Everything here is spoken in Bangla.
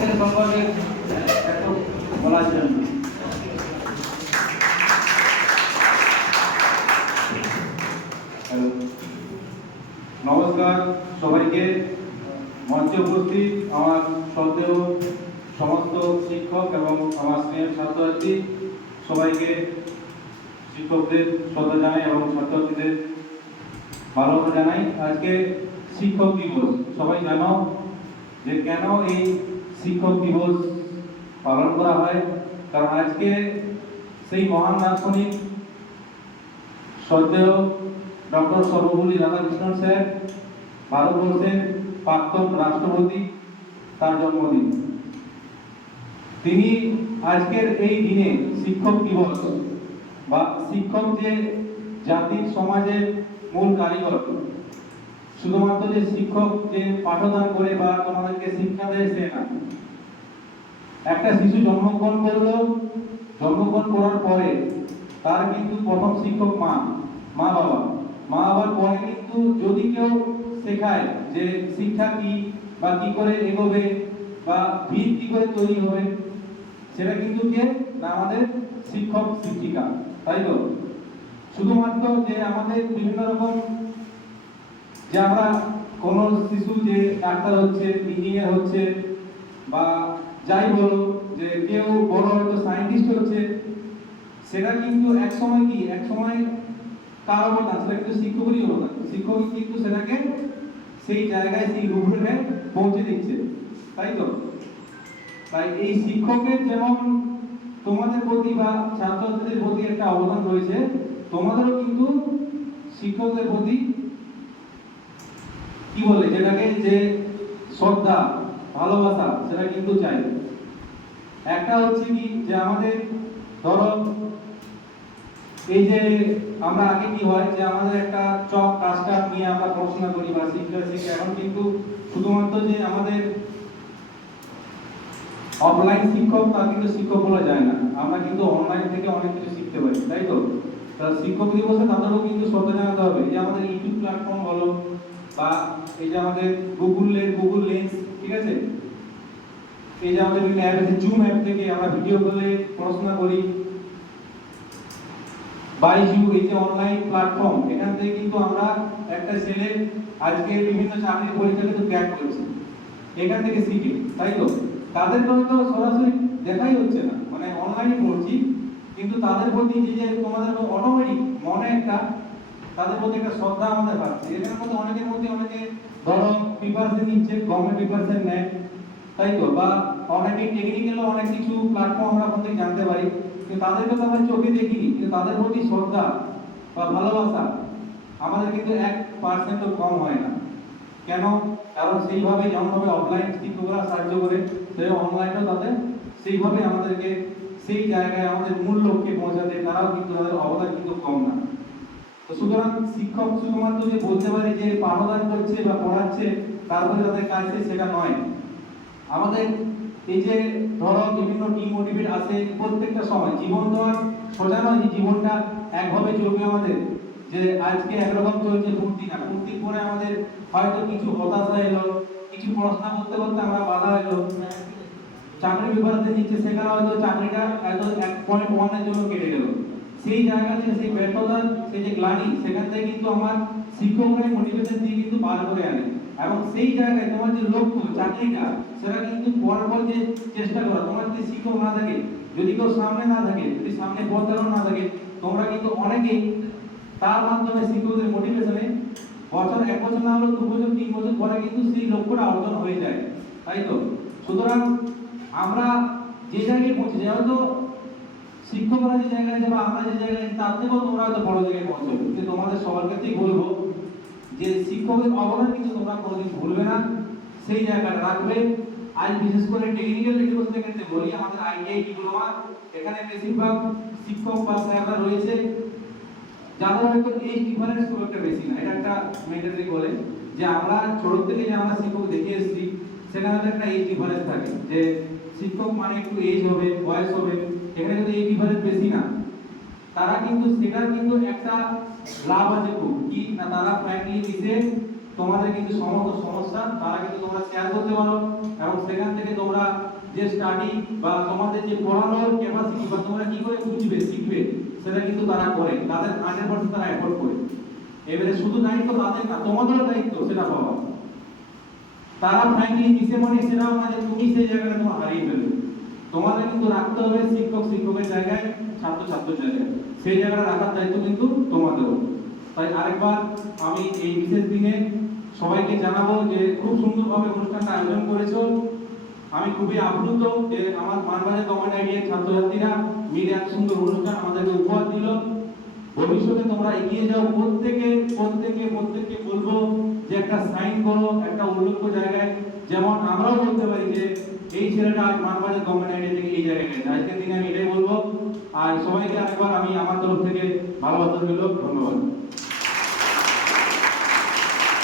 সম্পর্কে একটু বলার জন্য। নমস্কার সবাইকে। মঞ্চে উপস্থিত আমার শ্রদ্ধেয় সমস্ত শিক্ষক এবং আমার স্নেহের ছাত্রছাত্রী, সবাইকে শিক্ষকদের শ্রদ্ধা জানাই এবং ছাত্রছাত্রীদের ভালোবাসা জানাই। আজকে শিক্ষক দিবস। সবাই জানো যে কেন এই শিক্ষক দিবস পালন করা হয়। কারণ আজকে সেই মহান দার্শনিক শ্রদ্ধেয় ডক্টর সর্বপল্লী রাধাকৃষ্ণন স্যার, ভারতবর্ষের প্রাক্তন রাষ্ট্রপতি, তার জন্মদিন। তিনি আজকের এই দিনে শিক্ষক দিবস বা শিক্ষক যে জাতির সমাজের মূল কারিগর, শুধুমাত্র যে শিক্ষক যে পাঠদান করে বা তোমাদেরকে শিক্ষা দেয় না। একটা শিশু জন্মগ্রহণ করল, জন্মগ্রহণ করার পরে তার কিন্তু প্রথম শিক্ষক মা মা বাবা। মা বাবার পরে কিন্তু যদি কেউ শেখায় যে শিক্ষা কি বা কি করে এগোবে বা ভিত কি করে তৈরি হবে, সেটা কিন্তু কে? না আমাদের শিক্ষক, শিক্ষিকা। তাই তো? শুধুমাত্র যে আমাদের বিভিন্ন রকম যে আমরা কোনো শিশু যে ডাক্তার হচ্ছে ইঞ্জিনিয়ার হচ্ছে বা যাই বলো, যে কেউ বড় হয়তো সায়েন্টিস্ট হচ্ছে, সেটা কিন্তু এক সময় কি এক সময় কার অবদান সেটা কিন্তু শিক্ষকেরই অবদান শিক্ষক কিন্তু সেটাকে সেই জায়গায়, সেই রূপরেখে পৌঁছে দিচ্ছে। তাই তো? তাই এই শিক্ষকের যেমন তোমাদের প্রতি বা ছাত্রছাত্রীদের প্রতি একটা অবদান রয়েছে, তোমাদেরও কিন্তু শিক্ষকদের প্রতি কি বলে? যেটাকে যে শ্রদ্ধা, ভালোবাসা, সেটা কিন্তু চাই। একটা হচ্ছে কি যে আমাদের ধরো, এই যে আমরা আগে কি হয় যে আমাদের একটা চক কাজটা নিয়ে আমরা পড়াশোনা করি বা শিক্ষা শিখি এখন কিন্তু শুধুমাত্র যে আমাদের অফলাইন শিক্ষক, তা কিন্তু শিক্ষক বলা যায় না। আমরা কিন্তু অনলাইন থেকে অনেক কিছু শিখতে পারি, তাই তো? শিক্ষক দিবসে তাদেরও কিন্তু শ্রদ্ধা জানাতে হবে। যে আমাদের ইউটিউব এই যে আমাদের গুগলের গুগল লেন্স ঠিক আছে? এই যে আমাদের বিভিন্ন অ্যাপ আছে জুম অ্যাপ থেকে আমরা ভিডিও কলে পড়াশোনা করি। বাইজু এই যে অনলাইন প্ল্যাটফর্ম এখান থেকে কিন্তু আমরা একটা ছেলে আজকে বিভিন্ন চাকরির পরীক্ষা কিন্তু ক্র্যাক করছে। এখান থেকে শিখে, তাই তো? তাদের হয়তো সরাসরি দেখাই হচ্ছে না। মানে অনলাইনে পড়ছি কিন্তু তাদের প্রতি যে তোমাদের অটোমেটিক মনে একটা তাদের প্রতি একটা শ্রদ্ধা আমাদের বাড়ছে। এদের মধ্যে অনেকের মধ্যে অনেকে ধরো প্রিপারেশন নিচ্ছে গভর্নমেন্ট প্রিপারেশন নেয়। তাই তো? বা অনেকে টেকনিক্যালও অনেক কিছু প্ল্যাটফর্ম আমরা ওখান থেকে জানতে পারি। কিন্তু তাদেরকে তো আমরা চোখে দেখিনি। কিন্তু তাদের প্রতি শ্রদ্ধা বা ভালোবাসা আমাদের কিন্তু এক পার্সেন্টও কম হয় না। কেন? কারণ সেইভাবে যেমনভাবে অফলাইন শিক্ষকরা সাহায্য করে, সেই অনলাইনেও তাদের সেইভাবে আমাদেরকে সেই জায়গায় আমাদের মূল লক্ষ্যে পৌঁছাতে, তারাও কিন্তু তাদের অবদান কিন্তু কম না। তো সুতরাং শিক্ষক শুধুমাত্র যে বলতে পারি যে পাঠদান করছে বা পড়াচ্ছে তারপরে তাদের কাজ সেটা নয়। আমাদের এই যে ধরো বিভিন্ন ডিমোটিভেট আসে প্রত্যেকটা সময়, জীবন তো আর সোজা নয় যে জীবনটা একভাবে চলবে আমাদের, যে আজকে একরকম চলছে ফুর্তি না। ফুর্তির পরে আমাদের হয়তো কিছু হতাশা এলো, কিছু পড়াশোনা করতে করতে আমরা বাধা এলো চাকরি বিভাগে নিচ্ছে, সেখানে হয়তো চাকরিটা এত এক পয়েন্ট ওয়ানের জন্য কেটে গেল। সেই জায়গা থেকে, সেই ব্যর্থতা সেই যে গ্লানি সেখান থেকে কিন্তু আমার শিক্ষকরাই মোটিভেশন দিয়ে কিন্তু বার করে আনে। এবং সেই জায়গায় তোমার যে লক্ষ্য, চাকরিটা, সেটা কিন্তু পর পর যে চেষ্টা করা, তোমার যদি শিক্ষক না থাকে, যদি কেউ সামনে না থাকে, যদি সামনে পথ না থাকে, তোমরা কিন্তু অনেকেই তার মাধ্যমে শিক্ষকদের মোটিভেশনে বছর এক বছর না হলেও দু বছর, তিন বছর পরে কিন্তু সেই লক্ষ্যটা অর্জন হয়ে যায়। তাই তো? সুতরাং আমরা যে জায়গায় পৌঁছে যাই হয়তো শিক্ষকরা যে জায়গায় আছে বা আমরা যে জায়গায় আছি তার থেকেও তোমরা হয়তো বড় জায়গায় পৌঁছবে। কিন্তু তোমাদের সবার ক্ষেত্রেই বলব যে শিক্ষকের অবদান কিন্তু তোমরা কোনোদিন ভুলবে না। সেই জায়গাটা রাখবে। আজ বিশেষ করে টেকনিক্যাল এডুকেশনের ক্ষেত্রে বলি, আমাদের আইটিআই ডিপ্লোমা এখানে বেশিরভাগ শিক্ষক বা স্যাররা রয়েছে। যাদের হয়তো এই ডিফারেন্স খুব একটা বেশি না। এটা একটা মেন্টালি বলে যে আমরা ছোট থেকে যে আমরা শিক্ষক দেখে এসেছি, সেখানে একটা এই ডিফারেন্স থাকে। যে শিক্ষক মানে একটু এজ হবে, বয়স হবে। এখানে কিন্তু এই ডিফারেন্স বেশি না, তারা কিন্তু সেটার কিন্তু একটা লাভ আছে খুব। কি? না, তারা ফ্র্যাঙ্কলি দিছে, তোমাদের কিন্তু সমস্ত সমস্যা, তারা কিন্তু তোমরা শেয়ার করতে পারো, এবং সেখান থেকে তোমরা যে স্টাডি বা তোমাদের যে পড়ানোর ক্যাপাসিটি বা তোমরা কি করে বুঝবে, শিখবে, সেটা কিন্তু তারা করে। তাদের হান্ড্রেড পার্সেন্ট তারা এফোর্ড করে। এবারে শুধু দায়িত্ব তাদের না, তোমাদেরও দায়িত্ব, সেটা পাওয়া তারা ফ্র্যাঙ্কলি মিশে মনে সেটাও না যে তুমি সেই জায়গাটা তোমার হারিয়ে ফেলবে। তোমাদের কিন্তু রাখতে হবে শিক্ষক, শিক্ষকের জায়গায়, ছাত্র, ছাত্রের জায়গায়। সেই জায়গাটা রাখার দায়িত্ব কিন্তু তোমাদেরও। তাই আরেকবার আমি এই বিশেষ দিনে সবাইকে জানাব যে খুব সুন্দরভাবে অনুষ্ঠানটা আয়োজন করেছ। আমি খুবই আপ্লুত যে আমার মানবাজার কমান্ড আইডিয়ার ছাত্রছাত্রীরা মিলে এক সুন্দর অনুষ্ঠান আমাদেরকে উপহার দিল। ভবিষ্যতে তোমরা এগিয়ে যাও। প্রত্যেকে প্রত্যেকে, প্রত্যেককে বলব যে একটা সাইন করো, একটা উল্লেখ্য জায়গায়। যেমন আমরাও বলতে পারি যে এই ছেলেটা আজ মানবাজার গভর্নমেন্ট আইডিয়া থেকে এই জায়গায় গেছে আজকের দিনে আমি এটাই বলব। আর সবাইকে আরেকবার আমি আমার তরফ থেকে ভালোবাসা রইল। ধন্যবাদ।